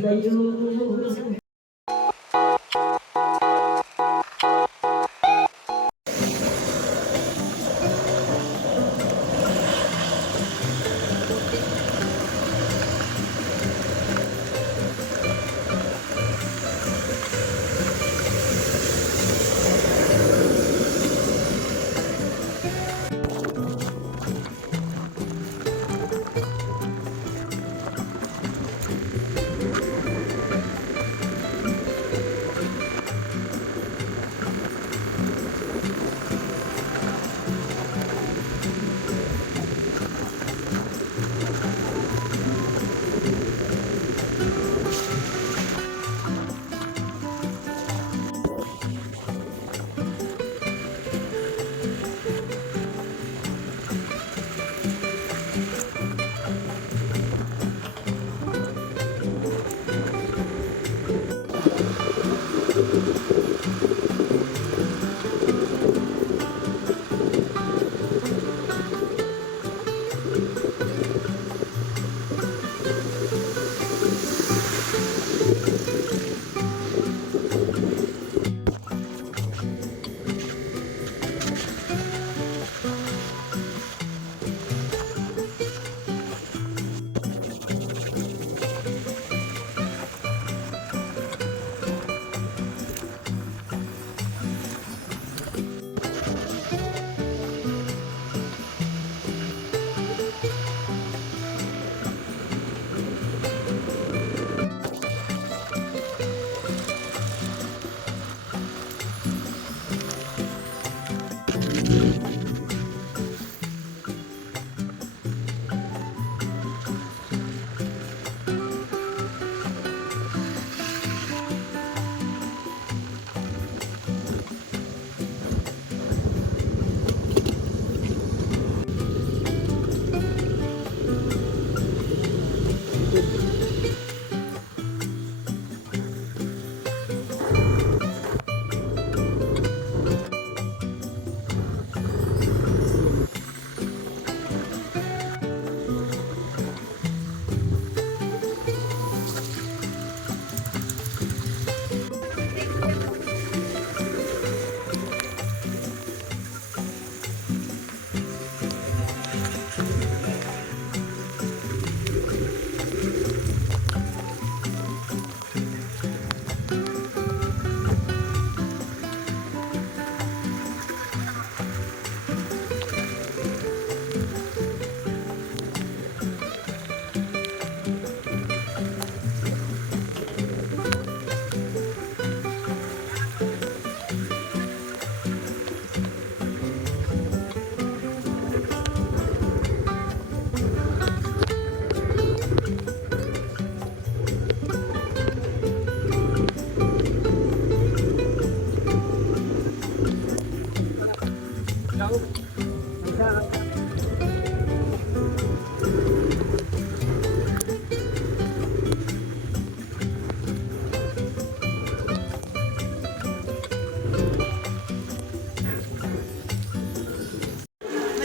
layo.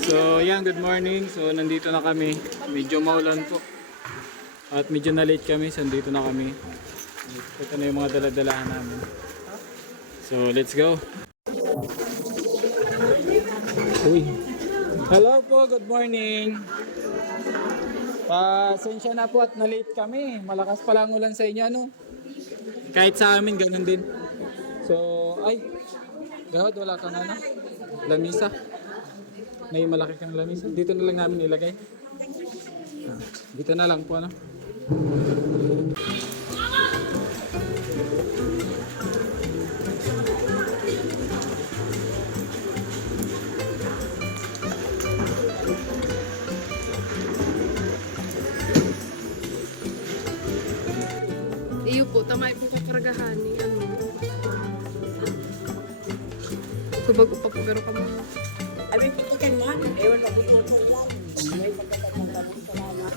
So yan, good morning. So nandito na kami. Medyo maulan po. At medyo na late kami. So nandito na kami. Ito na yung mga daladalahan namin. So let's go. Uy. Hello po, good morning. Pasensya na po at na late kami. Malakas pala ang ulan sa inyo, ano? Kahit sa amin, ganun din. So, ay. Gawad, wala kang ano? Lamisa. May malaki kang lamisa. Dito na lang namin ilagay. Dito na lang po, ano? Iyo po, tamay po kakaragahan ni ano. Kubag pa po, pero kamo. Abi kita kan man, ewan pa ko sa ilan. May pagkatapos sa salamat.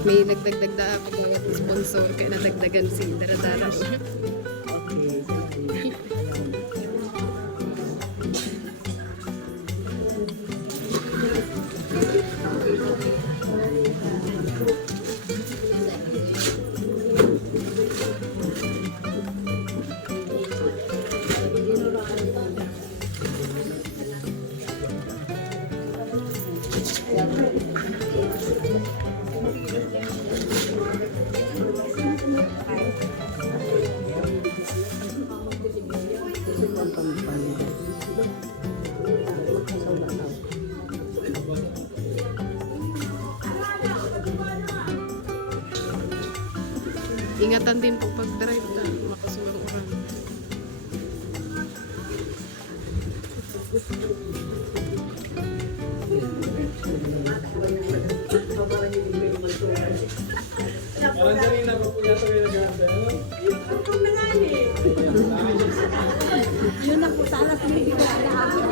May nagdagdag na ako mga sponsor kaya nadagdagan si Daradara. Okay. Ingatan din po pag-drive na makasulang oras. Parang kanina pa po yata kayo nag-aantay, ano? Yun ang putala sa hindi ko alam.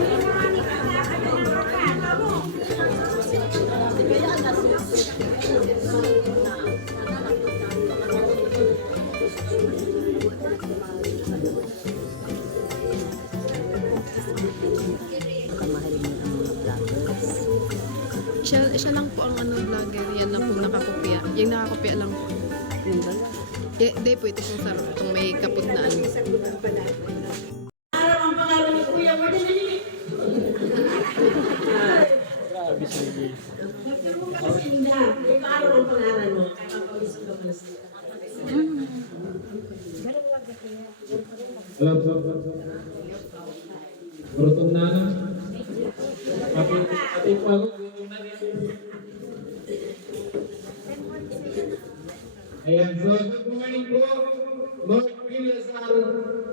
Siya lang po ang ano vlogger. Yan lang po nakakopya. Yung nakakopya lang po. Hindi po ito yung sarap. Itong may kaput na ano. Grabe sige. Alam po. Berutong na na. Pati po ako. Ayan, so good morning po. Lord Villasar,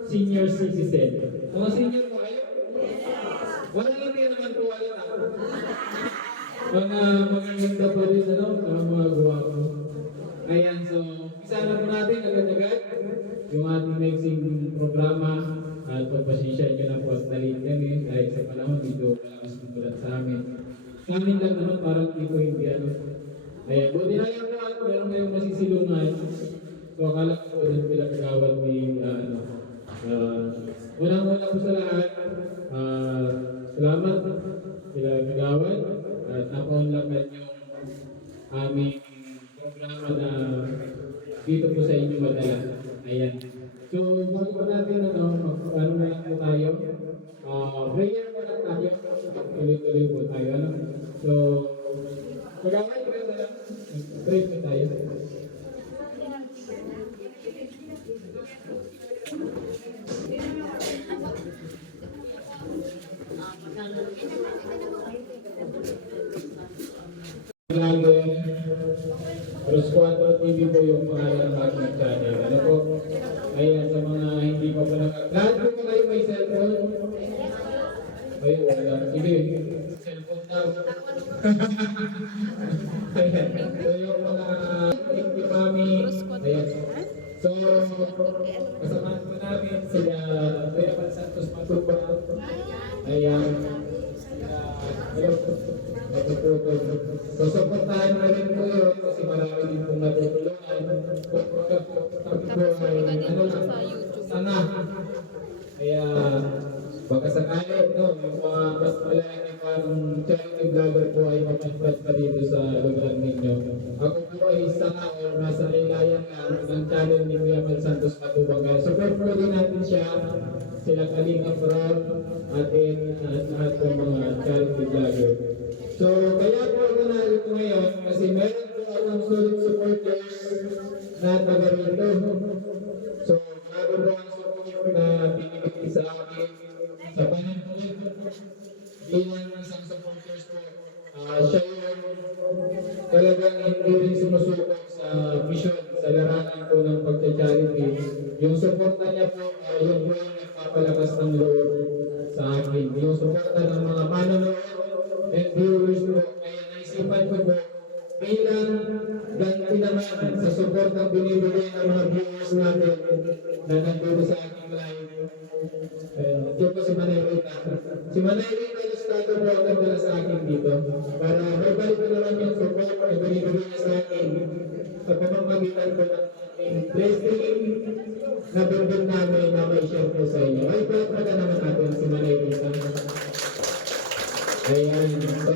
senior citizen. Mga senior po kayo? Wala lang din naman po wala na. Mga magaganda pa rin, ano, mga guwapo. Ayan, so isa na po natin agad-agad yung ating mixing programa at pagpasensya nyo na po at nalit kami dahil sa panahon dito malakas mumulat sa amin. Sa amin lang naman parang dito hindi ano. Ayan, buti na lang po ano, meron kayong masisilungan. So akala ko po doon sila kagawad may unang-una po sa lahat, salamat sila kagawad at napaunlakan yung aming programa na dito po sa inyo madala. Ayan. So, bago pa natin, ano na lang po tayo. Prayer po lang tayo. Tuloy-tuloy po tayo. Ano? So, magawin ko na lang. Pray po tayo. Los 4 TV po yung pangalan ng aking channel. Ano po? Ayan, sa mga hindi pa po lahat po ba kayo may cellphone? Ay, wala. Sige, cellphone daw. Ayan, so yung mga hindi mami. Ayan. So, kasamahan po namin sila Kuya Pan Santos Matuba. Ayan. So, supportahan na rin po yun kasi marami din pong natutulungan. Kami po ay sana. Kaya, baka sakali, no, yung mga mas malaki pang charity vlogger po ay mapagpas pa dito sa lugar ninyo. Ako po ay sana o nasa laylayan lang ng channel ni Kuya Pan Santos Matubang. Support po din natin siya, sila Kalinga Frog, atin at lahat ng mga charity vlogger. So, kaya po ako narito ngayon kasi meron po akong solid supporters na taga rito. So, bago po ang support na binibigay sa akin sa panahon bilang isang supporters po, siya yung talagang hindi rin sumusubok sa mission, sa larangan po ng pagcha-charity. Yung suporta niya po, yung po yung nagpapalakas ng loob sa akin. Yung suporta ng mga manonood and viewers po, kaya naisipan ko po bilang ganti naman sa support ng binibigay ng mga viewers natin na nandito sa aking live. Ito po si Manerita. Si Manay Rita Lustado po ang nagdala sa akin dito. Para may balik ko naman yung support na binibigay niya sa akin sa pamamagitan ko ng blessing na bundol namin na may share ko sa inyo. Ay, pwede naman natin si Manay Rita. Ayan. So,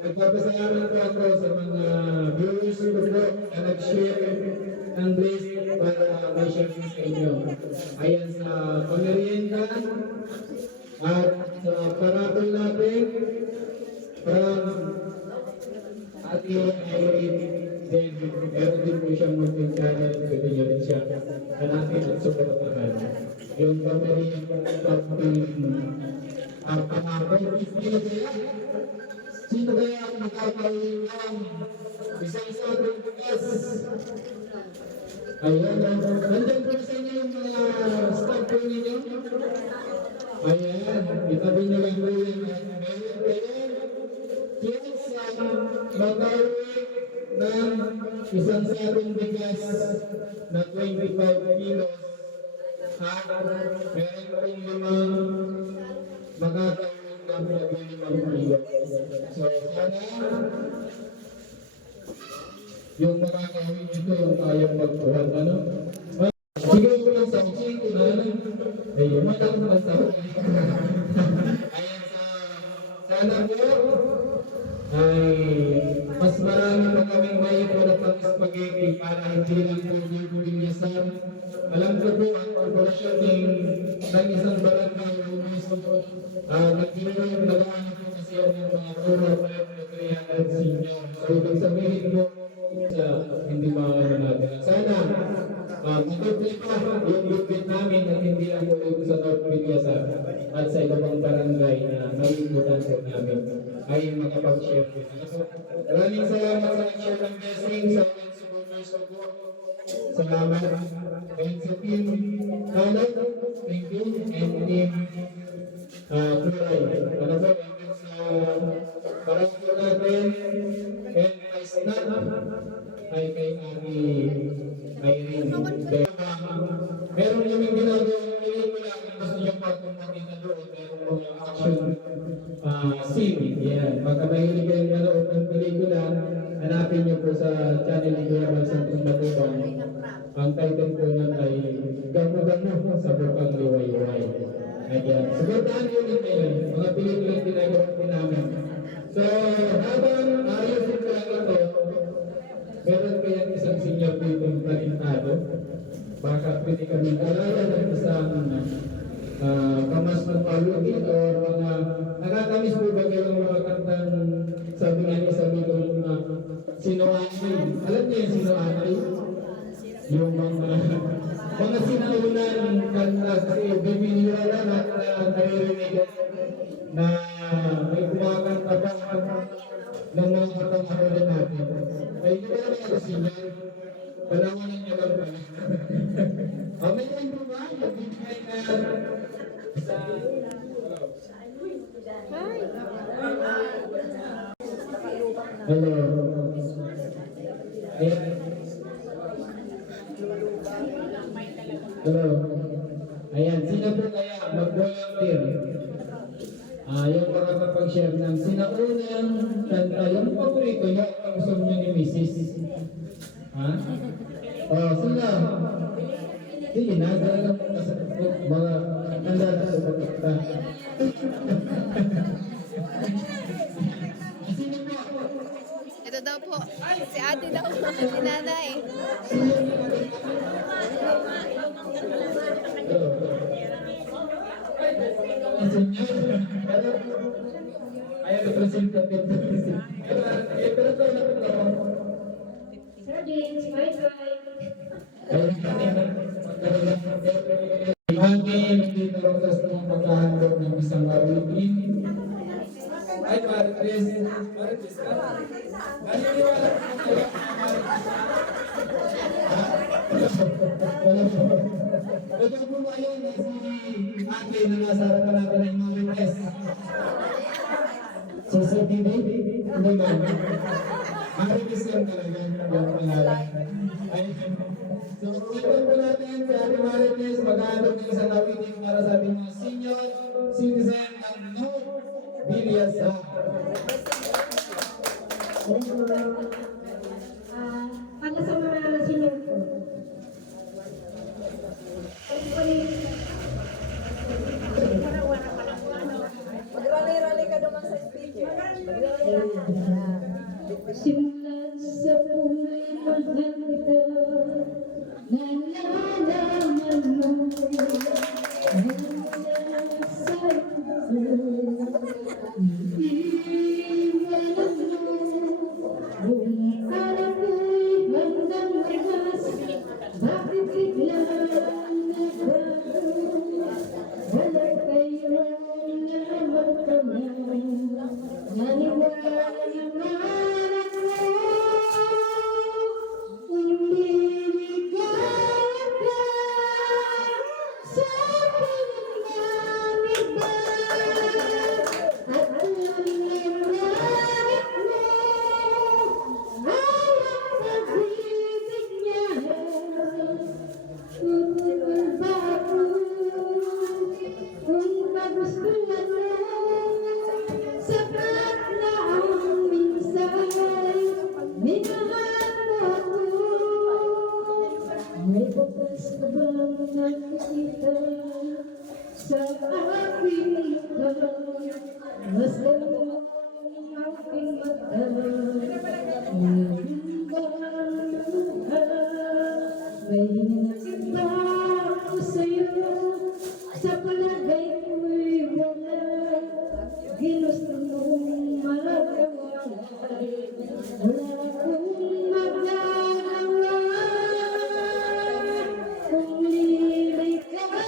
nagpapasalamat po ako sa mga viewers ko po na nag-share ng blessing para may share ko sa inyo. Ayan sa pamerienda at sa parapol natin from ating then meron din po siyang munting channel, pwede niyo rin siya hanapin at suportahan. Yung pamerienda pangapol, sino kaya ang nakakauwi ng isang bukas? Ayan, nandyan po sa inyo yung mga staff po ninyo. Ayan, itabi nyo lang po yan. Meron kayo, yes, mag-awit ng isang sarong bigas na 25 kilos. At meron pong limang magagawin na pinag-limang kilos. So, sana yung makakawin nito yung kayang magbuhat, ano? Siguro ko lang sa usin, kung ano, ay umalang naman sa usin. Ayan, sana po, ay mas marami pa kaming maipon at pang-spaghetti para hindi lang po yung pumilisan. Alam ko po, ang korporasyon ng isang barangay o mismo, nagdino yung nagaano po kasi yung mga puro pa yung 300 senior. So, ibig sabihin po, hindi maano natin. Sana, matutuloy pa yung lupit namin at hindi lang po dito sa North Villasar at sa ibang barangay na naibutan po namin ay makapag-share po. Maraming salamat sa nag-share ng blessing sa aking supporters ko po. Salamat. And sa team Talent, thank you. And team Turay. Ano po, and sa parang po natin and kay Snap ay kay Ani Irene. Meron kaming ginagawa pelikula kung gusto niyo pa kung makita doon. Meron mga action scene. Yan. Pagka mahilig kayong nanood ng pelikula, hanapin niyo po sa channel ni Kuya Mal Santong Matubang. Ang title po nun ay Gamo-Gamo sa Bukang Liwayway. Ayan. Suportahan niyo din ngayon. Mga pelikula yung ginagawa po namin. So, habang ayusin ko lang ito, meron kayang isang senior dito yung talentado. Baka pwede kami alala ng isang kamas ng palugin o mga nakakamiss po ba kayo ng mga kantang sabi nga niya sabi ko yung Sino Anay. Alam niyo yung Sino Anay? Yung mga sinaunan kanta kasi bibinira lang at naririnig na may kumakanta pa ng mga katangahan natin. Ay, hindi ko naman kasi niya. Panawanan niyo lang ba? May time po ba? Nagbibigay na sa... Hello. Ayan. Hello. Ayan, sino po kaya mag-volunteer? Yung makakapag-share ng sinaunang kanta, yung paborito nyo, ang gusto nyo ni Mrs. Ha? Sila. Sige na, dahil lang mga kanda na sa pagkakta. Sino po? Ito daw po. Si ate daw po. Si nanay. Ayan, representative. Pero ito na ito. Sir James, bye-bye. Imagine, dito lang sa mga pagkahandog ng isang awitin. Ay, Marites. Marites ka? Naniniwala ko kung kaya Ito po ngayon si ate na nasa harapan natin ng Marites. CCTV? Hindi man. Marites lang talaga yung pangalan. Ay, so, welcome po natin sa ating Marites. Mag-aandog ng isang awitin para sa ating mga senior citizen ng North Biliasa. Para sa mga senior ko. Mag-rally-rally ka naman sa speaker. Simula sa punoy mahal kita, nalalaman mo, hanggang sa iwanan mo, kung alam mo'y hanggang wakas, bakit bigla nagbago, wala kayong naman ka na, naniwala naman ako, umiligaya ka sa pinagdamit ba, at alam niya langit mo, ang pag-ibig niya, tutulong ba ako, kung kagustuhan mo, sapat na ang minsan, minahal mo ako. May bukas ka bang nakikita sa aking mukha? Mas gano'n ang aking mata. Ngayon ba ang luha? May nakita ako sa'yo, sa palagay ko'y wala. Ginusto mong magawala, wala akong magagawa. Kung liligaya ka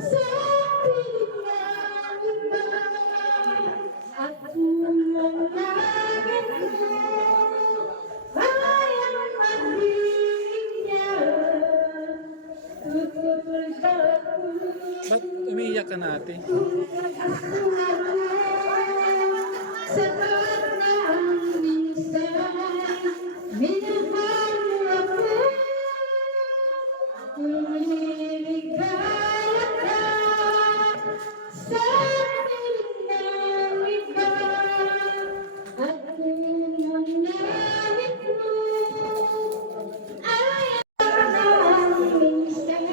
sa pinagdamit ba, at kung ang langit mo ay ang pag-ibig niya, tutupul ka ako. Ba't umiiyak ka na ate? Sapat na ang minsan, minahal mo ako. Kung liligaya ka sa pinagdamit ba, at kung ang langit mo ay ang minsan,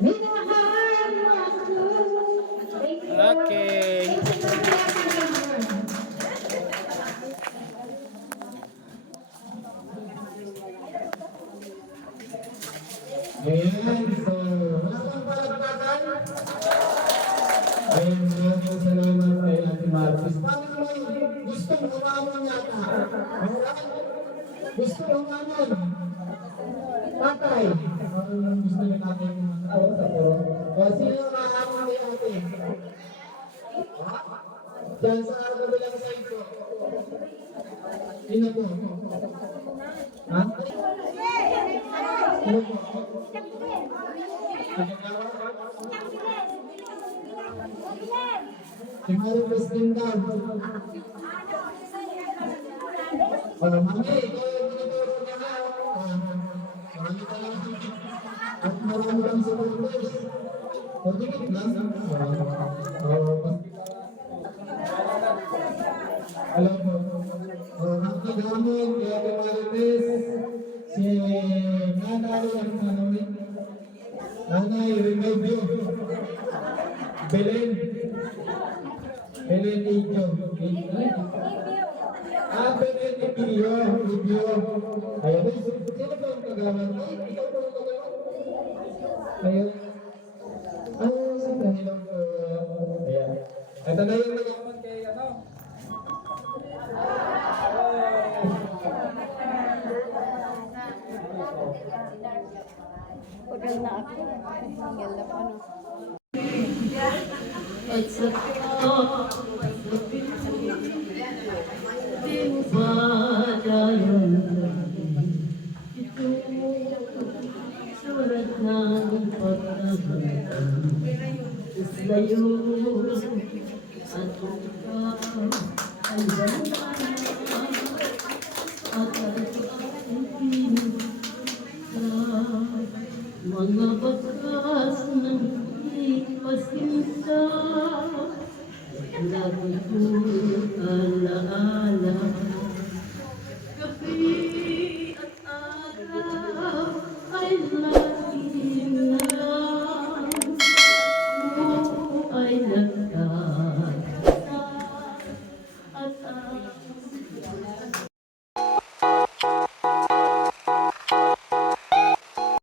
minahal mo ako. Okay. Ayan, so, wala kang palagpasan. Ayan, maraming salamat kay Ate Martis. Bakit may gustong umamon yata? Alright? Gustong umamon. Tatay. Ang gusto niya tatay kumantaw sa puro. O, sino mahamon ni ate? Ha? Diyan sa kabilang side ko. Sino po? Ha? Sino po? Si Mario Prestindag. Mami, ikaw yung tinuturo niya na. Marami ka lang. At marami kang supporters. O, dikit lang. Alam mo, ang kagamon, kaya Marites, si Nanay, ang namin. Nanay, Remedyo. Belen. Belen Idyo. Belen Idyo. Ayan, sino po ang kagaman? Ikaw po ang kagaman? Ayan. Sa kanilang po. Ayan. Ito na yung kagaman kay ano? Pagal na ako. Single na pa, no? At sa di mo ba dayon ito surat ng pagkabatan is layo at ikaw ay wala mga bakas ng ipasinta, lagi kong alaala.